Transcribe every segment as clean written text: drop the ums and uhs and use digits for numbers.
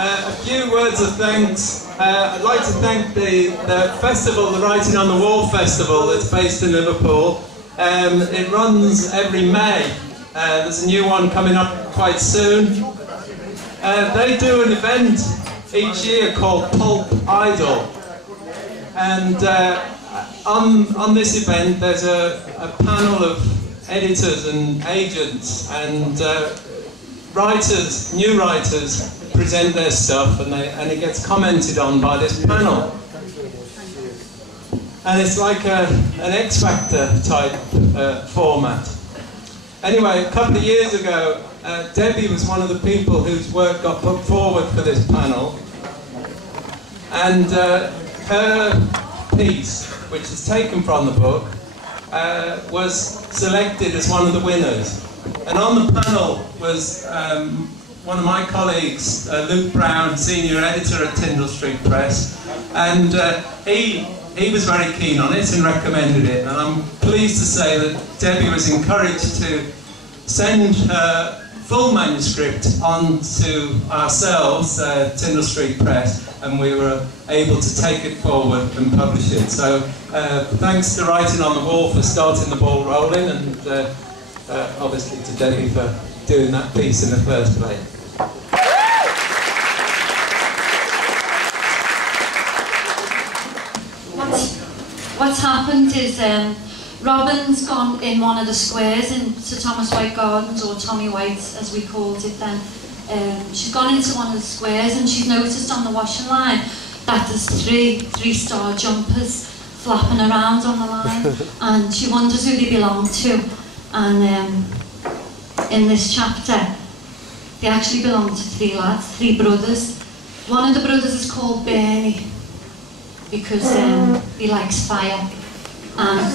A few words of thanks. I'd like to thank the festival, the Writing on the Wall Festival, that's based in Liverpool. It runs every May. There's a new one coming up quite soon. They do an event each year called Pulp Idol. And on this event there's a panel of editors and agents and writers, new writers, present their stuff and it gets commented on by this panel. And it's like an X Factor type format. Anyway, a couple of years ago, Debbie was one of the people whose work got put forward for this panel. And her piece, which is taken from the book, was selected as one of the winners. And on the panel was one of my colleagues, Luke Brown, senior editor at Tyndall Street Press, and he was very keen on it and recommended it. And I'm pleased to say that Debbie was encouraged to send her full manuscript on to ourselves, Tyndall Street Press, and we were able to take it forward and publish it. So thanks to Writing on the Wall for starting the ball rolling, and obviously to Debbie for doing that piece in the first place. What's happened is Robin's gone in one of the squares in Sir Thomas White Gardens, or Tommy White's as we called it then. She's gone into one of the squares and she's noticed on the washing line that there's three-star jumpers flapping around on the line, and she wonders who they belong to. And in this chapter, they actually belong to three lads, three brothers. One of the brothers is called Bernie, because he likes fire. And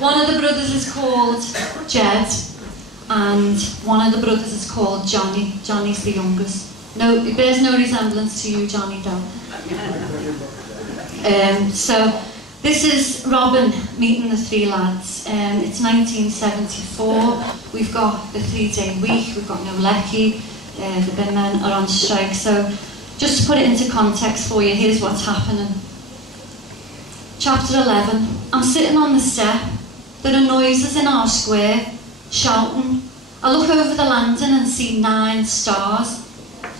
one of the brothers is called Jed, and one of the brothers is called Johnny. Johnny's the youngest. No, it bears no resemblance to you, Johnny, though. So this is Robin meeting the three lads. It's 1974. We've got the 3-day week. We've got no lecky. The bin men are on strike. So just to put it into context for you, here's what's happening. Chapter 11. I'm sitting on the step. There are noises in our square, shouting. I look over the lantern and see 9 stars.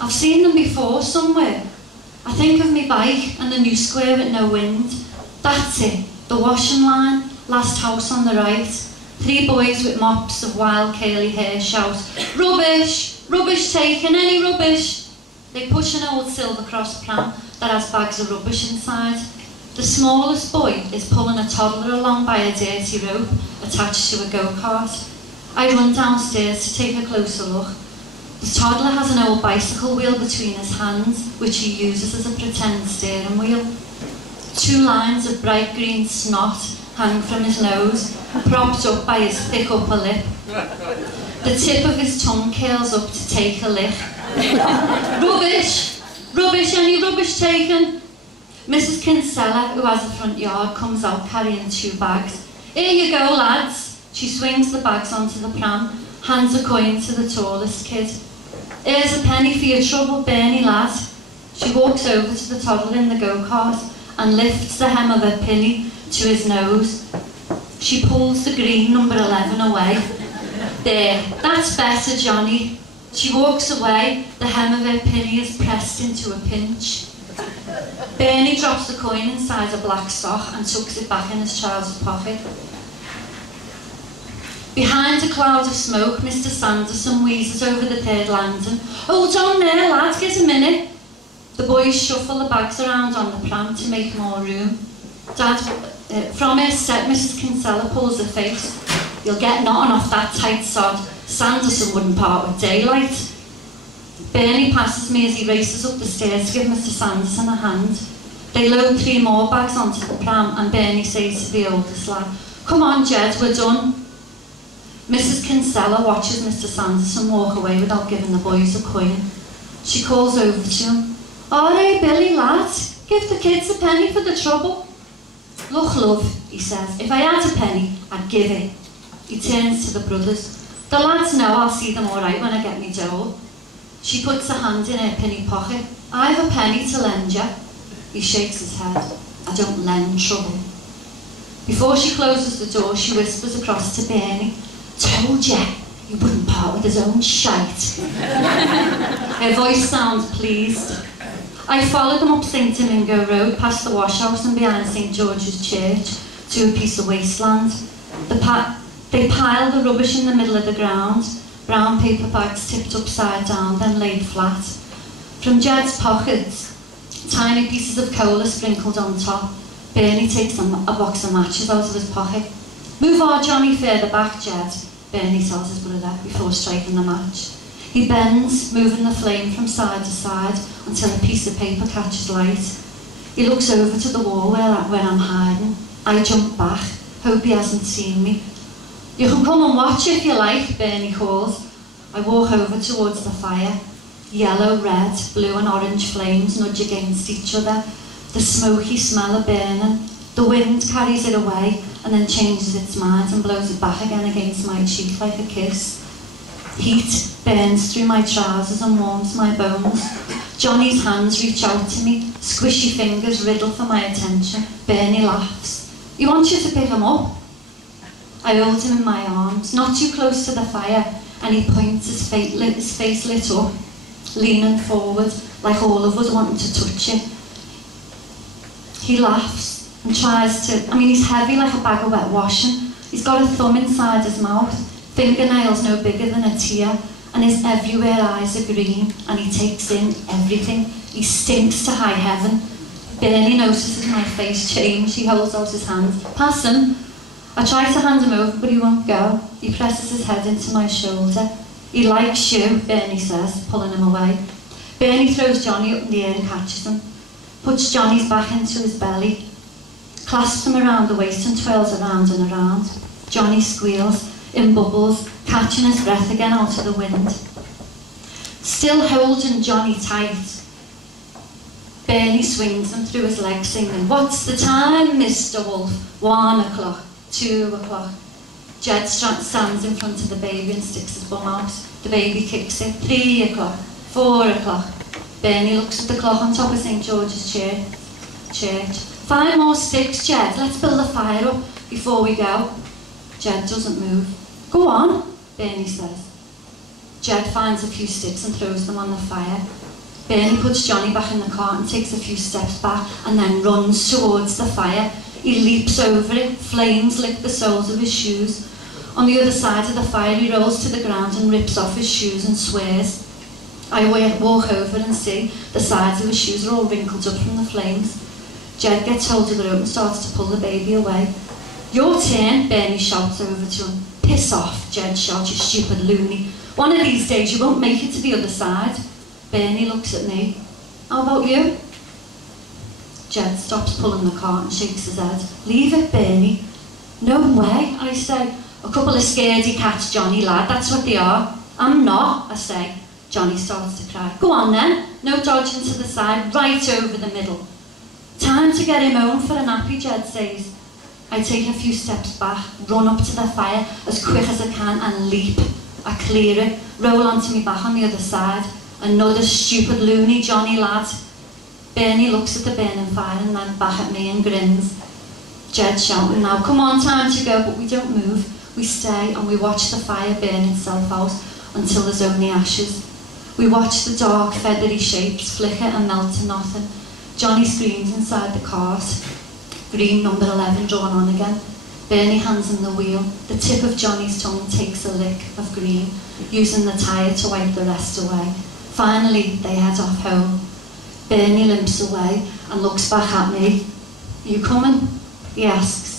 I've seen them before somewhere. I think of me bike and the new square with no wind. That's it, the washing line, last house on the right. 3 boys with mops of wild curly hair shout, "Rubbish! Rubbish taken, any rubbish!" They push an old silver cross pram that has bags of rubbish inside. The smallest boy is pulling a toddler along by a dirty rope attached to a go-kart. I run downstairs to take a closer look. The toddler has an old bicycle wheel between his hands, which he uses as a pretend steering wheel. 2 lines of bright green snot hang from his nose, propped up by his thick upper lip. The tip of his tongue curls up to take a lick. "Rubbish! Rubbish, any rubbish taken?" Mrs. Kinsella, who has a front yard, comes out carrying 2 bags. "Here you go, lads." She swings the bags onto the pram, hands a coin to the tallest kid. "Here's a penny for your trouble, Bernie, lad." She walks over to the toddler in the go-kart and lifts the hem of her pinny to his nose. She pulls the green number 11 away. "There, that's better, Johnny." She walks away, the hem of her pinny is pressed into a pinch. Bernie drops the coin inside a black sock and tucks it back in his trouser pocket. Behind a cloud of smoke, Mr. Sanderson wheezes over the 3rd lantern. "Hold on there, lads, get a minute." The boys shuffle the bags around on the pram to make more room. Dad, from her step, Mrs. Kinsella pulls her face. "You'll get nothing off that tight sod. Sanderson wouldn't part with daylight." Bernie passes me as he races up the stairs to give Mr. Sanderson a hand. They load 3 more bags onto the pram and Bernie says to the oldest lad, "Come on, Jed, we're done." Mrs. Kinsella watches Mr. Sanderson walk away without giving the boys a coin. She calls over to him. "All right, Billy, lad, give the kids a penny for the trouble." "Look, love," he says, "if I had a penny, I'd give it." He turns to the brothers. "The lads know I'll see them all right when I get me dole." She puts her hand in her pinny pocket. "I've a penny to lend you." He shakes his head. "I don't lend trouble." Before she closes the door, she whispers across to Bernie, "Told ya, he wouldn't part with his own shite." Her voice sounds pleased. I followed them up St Domingo Road, past the washhouse and behind St George's Church, to a piece of wasteland. They piled the rubbish in the middle of the ground, brown paper bags tipped upside down, then laid flat. From Jed's pockets, tiny pieces of coal are sprinkled on top. Bernie takes a box of matches out of his pocket. "Move our Johnny further back, Jed," Bernie tells his brother before striking the match. He bends, moving the flame from side to side until a piece of paper catches light. He looks over to the wall where I'm hiding. I jump back, hope he hasn't seen me. "You can come and watch if you like," Bernie calls. I walk over towards the fire. Yellow, red, blue and orange flames nudge against each other. The smoky smell of burning. The wind carries it away and then changes its mind and blows it back again against my cheek like a kiss. Heat burns through my trousers and warms my bones. Johnny's hands reach out to me, squishy fingers riddle for my attention. Bernie laughs. "He wants you to pick him up." I hold him in my arms, not too close to the fire, and he points, his face lit up, leaning forward like all of us wanting to touch it. He laughs and tries to, he's heavy like a bag of wet washing. He's got a thumb inside his mouth, fingernails no bigger than a tear, and his everywhere eyes are green, and he takes in everything. He stinks to high heaven. Bernie notices my face change. He holds out his hand. "Pass him." I try to hand him over, but he won't go. He presses his head into my shoulder. "He likes you," Bernie says, pulling him away. Bernie throws Johnny up in the air and catches him, puts Johnny's back into his belly, clasps him around the waist and twirls around and around. Johnny squeals, in bubbles, catching his breath again out of the wind. Still holding Johnny tight, Bernie swings him through his legs singing, "What's the time, Mr. Wolf? 1 o'clock, 2 o'clock. Jed stands in front of the baby and sticks his bum out. The baby kicks it. 3 o'clock, 4 o'clock. Bernie looks at the clock on top of St George's Church. 5 more sticks, Jed. Let's build a fire up before we go." Jed doesn't move. "Go on," Bernie says. Jed finds a few sticks and throws them on the fire. Bernie puts Johnny back in the cart and takes a few steps back and then runs towards the fire. He leaps over it, flames lick the soles of his shoes. On the other side of the fire he rolls to the ground and rips off his shoes and swears. I walk over and see the sides of his shoes are all wrinkled up from the flames. Jed gets hold of the rope and starts to pull the baby away. "Your turn," Bernie shouts over to him. "Piss off," Jed shouts, "you stupid loony. One of these days you won't make it to the other side." Bernie looks at me. "How about you?" Jed stops pulling the cart and shakes his head. "Leave it, Bernie." "No way," I say. "A couple of scaredy cats, Johnny lad, that's what they are." "I'm not," I say. Johnny starts to cry. "Go on then, no dodging to the side, right over the middle." "Time to get him home for a nappy," Jed says. I take a few steps back, run up to the fire as quick as I can and leap. I clear it, roll onto me back on the other side. "Another stupid loony, Johnny lad." Bernie looks at the burning fire and then back at me and grins. Jed shouting now, "Come on, time to go," but we don't move. We stay and we watch the fire burn itself out until there's only ashes. We watch the dark, feathery shapes flicker and melt to nothing. Johnny screams inside the cart. Green number 11 drawn on again. Bernie hands him the wheel. The tip of Johnny's tongue takes a lick of green, using the tyre to wipe the rest away. Finally, they head off home. Bernie limps away and looks back at me. "You coming?" he asks.